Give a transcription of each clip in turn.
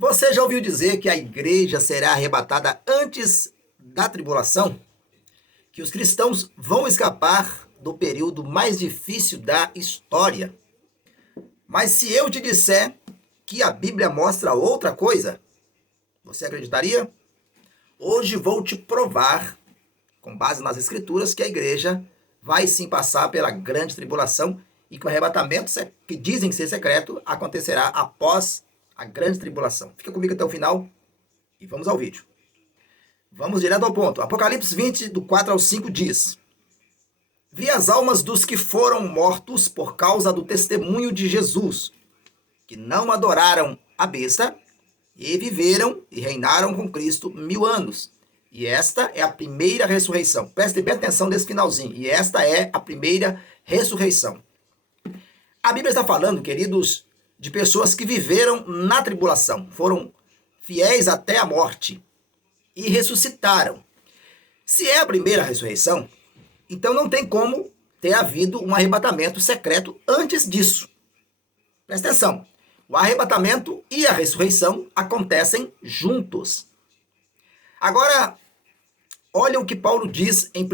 Você já ouviu dizer que a igreja será arrebatada antes da tribulação? Que os cristãos vão escapar do período mais difícil da história? Mas se eu te disser que a Bíblia mostra outra coisa, você acreditaria? Hoje vou te provar, com base nas Escrituras, que a igreja vai sim passar pela grande tribulação e que o arrebatamento, que dizem ser secreto, acontecerá após a grande tribulação. Fica comigo até o final e vamos ao vídeo. Vamos direto ao ponto. Apocalipse 20, do 4 ao 5 diz: Vi as almas dos que foram mortos por causa do testemunho de Jesus, que não adoraram a besta, e viveram e reinaram com Cristo 1000 anos. E esta é a primeira ressurreição. Preste bem atenção nesse finalzinho. E esta é a primeira ressurreição. A Bíblia está falando, queridos, de pessoas que viveram na tribulação, foram fiéis até a morte e ressuscitaram. Se é a primeira ressurreição, então não tem como ter havido um arrebatamento secreto antes disso. Presta atenção. O arrebatamento e a ressurreição acontecem juntos. Agora, olha o que Paulo diz em 1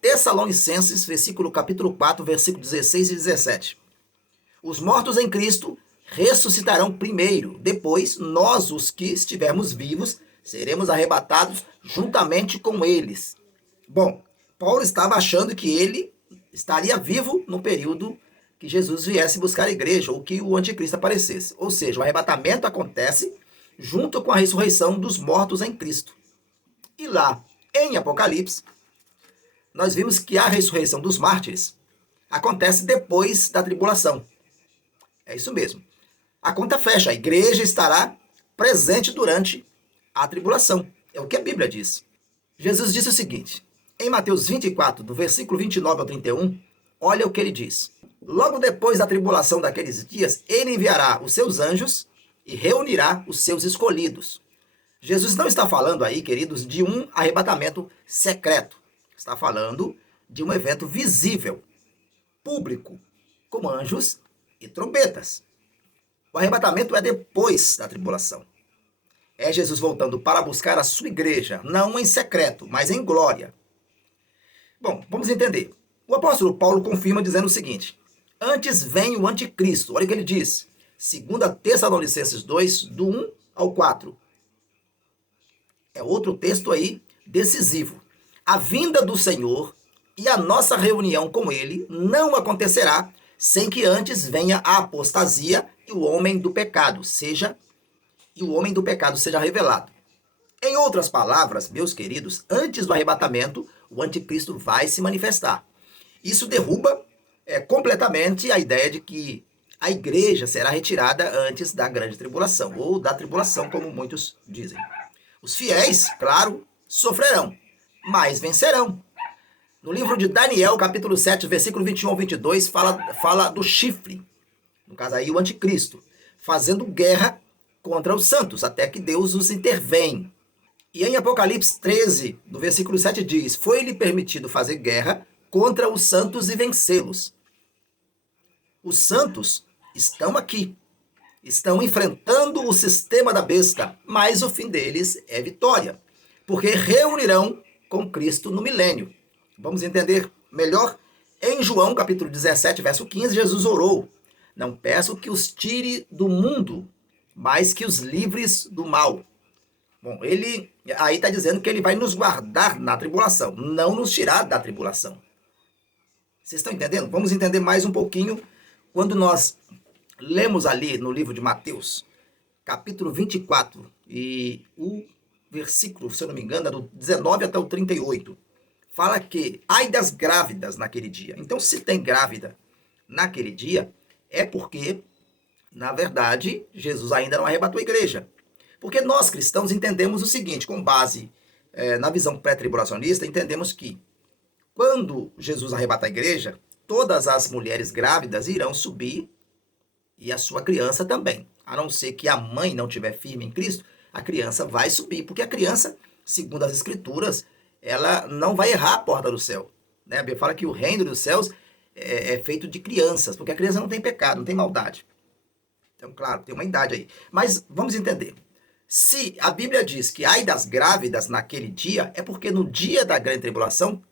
Tessalonicenses, capítulo 4, versículo 16 e 17. Os mortos em Cristo ressuscitarão primeiro, depois nós, os que estivermos vivos, seremos arrebatados juntamente com eles. Bom, Paulo estava achando que ele estaria vivo no período que Jesus viesse buscar a igreja, ou que o anticristo aparecesse. Ou seja, o arrebatamento acontece junto com a ressurreição dos mortos em Cristo. E lá, em Apocalipse, nós vimos que a ressurreição dos mártires acontece depois da tribulação. É isso mesmo. A conta fecha, a igreja estará presente durante a tribulação. É o que a Bíblia diz. Jesus disse o seguinte, em Mateus 24, do versículo 29 ao 31, olha o que ele diz. Logo depois da tribulação daqueles dias, ele enviará os seus anjos e reunirá os seus escolhidos. Jesus não está falando aí, queridos, de um arrebatamento secreto. Está falando de um evento visível, público, com anjos e trombetas. O arrebatamento é depois da tribulação. É Jesus voltando para buscar a sua igreja, não em secreto, mas em glória. Bom, vamos entender. O apóstolo Paulo confirma dizendo o seguinte: antes vem o anticristo. Olha o que ele diz. 2 Tessalonicenses 2, do 1 ao 4. É outro texto aí decisivo. A vinda do Senhor e a nossa reunião com ele não acontecerá sem que antes venha a apostasia e o homem do pecado seja revelado. Em outras palavras, meus queridos, antes do arrebatamento, o anticristo vai se manifestar. Isso derruba completamente a ideia de que a igreja será retirada antes da grande tribulação, ou da tribulação, como muitos dizem. Os fiéis, claro, sofrerão, mas vencerão. No livro de Daniel, capítulo 7, versículo 21 ao 22, fala do chifre, no caso aí o anticristo, fazendo guerra contra os santos, até que Deus os intervém. E em Apocalipse 13, no versículo 7 diz, foi-lhe permitido fazer guerra contra os santos e vencê-los. Os santos estão aqui, estão enfrentando o sistema da besta, mas o fim deles é vitória, porque reunirão com Cristo no milênio. Vamos entender melhor? Em João, capítulo 17, verso 15, Jesus orou: não peço que os tire do mundo, mas que os livres do mal. Bom, ele aí está dizendo que ele vai nos guardar na tribulação, não nos tirar da tribulação. Vocês estão entendendo? Vamos entender mais um pouquinho quando nós lemos ali no livro de Mateus, capítulo 24, e o versículo, se eu não me engano, é do 19 até o 38. Fala que, ai das grávidas naquele dia. Então, se tem grávida naquele dia, é porque, na verdade, Jesus ainda não arrebatou a igreja. Porque nós, cristãos, entendemos o seguinte, com base na visão pré-tribulacionista, entendemos que, quando Jesus arrebata a igreja, todas as mulheres grávidas irão subir e a sua criança também. A não ser que a mãe não estiver firme em Cristo, a criança vai subir, porque a criança, segundo as Escrituras, ela não vai errar a porta do céu. Né? A Bíblia fala que o reino dos céus é feito de crianças, porque a criança não tem pecado, não tem maldade. Então, claro, tem uma idade aí. Mas vamos entender. Se a Bíblia diz que ai das grávidas naquele dia, é porque no dia da grande tribulação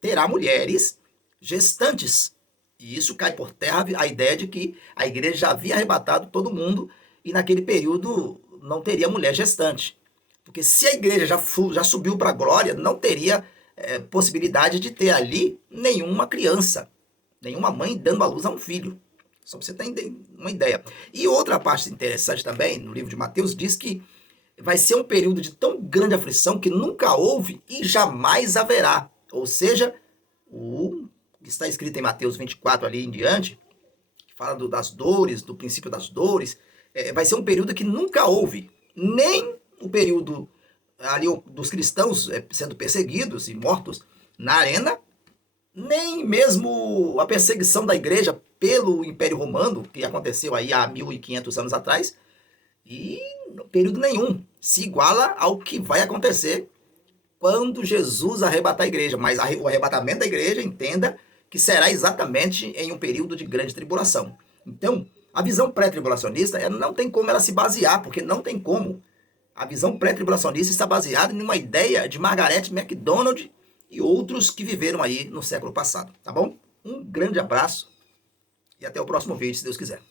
terá mulheres gestantes. E isso cai por terra a ideia de que a igreja já havia arrebatado todo mundo e naquele período não teria mulher gestante. Porque se a igreja já subiu para a glória, não teria possibilidade de ter ali nenhuma criança, nenhuma mãe dando à luz a um filho. Só para você ter uma ideia. E outra parte interessante também, no livro de Mateus, diz que vai ser um período de tão grande aflição que nunca houve e jamais haverá. Ou seja, o que está escrito em Mateus 24 ali em diante, que fala das dores, do princípio das dores, vai ser um período que nunca houve. Nem o período ali dos cristãos sendo perseguidos e mortos na arena, nem mesmo a perseguição da igreja pelo Império Romano, que aconteceu aí há 1500 anos atrás, e período nenhum se iguala ao que vai acontecer quando Jesus arrebatar a igreja. Mas o arrebatamento da igreja, entenda que será exatamente em um período de grande tribulação. Então, a visão pré-tribulacionista não tem como ela se basear, porque não tem como. A visão pré-tribulacionista está baseada em uma ideia de Margaret MacDonald e outros que viveram aí no século passado, tá bom? Um grande abraço e até o próximo vídeo, se Deus quiser.